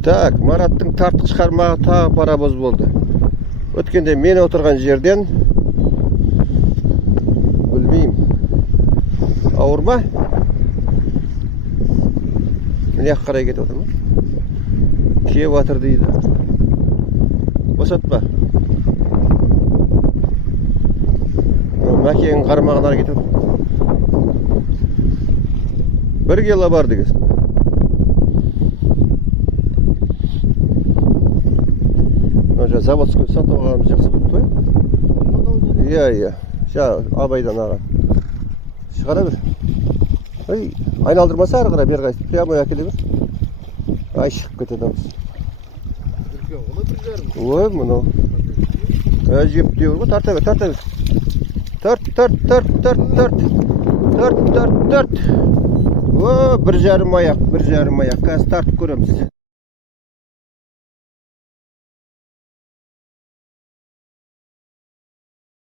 Так, Мараттың тартқыш қармағы тағы паровоз болды. Өткенде мен отырған жерден білмеймін. Ауыр ма? Міне қарай кетіп отыр ма? Кеп жатыр дейді. Босатпа. Мәкенің қармағына кетіп отыр. 1 кило бар дегенсің. Заводский сатып алғанымыз жақсы болды ғой. Иә. Абайдан аған. Шығара бір. Айналдырмаса ары қарай бері қайсы. Прямо әкеле бір. Ай, шығып кетеді амыз. Ой, мұнау. Жеп деуір ғой. Тарта бер. Тарт. 1,5 аяқ. Қазір тартып көреміз.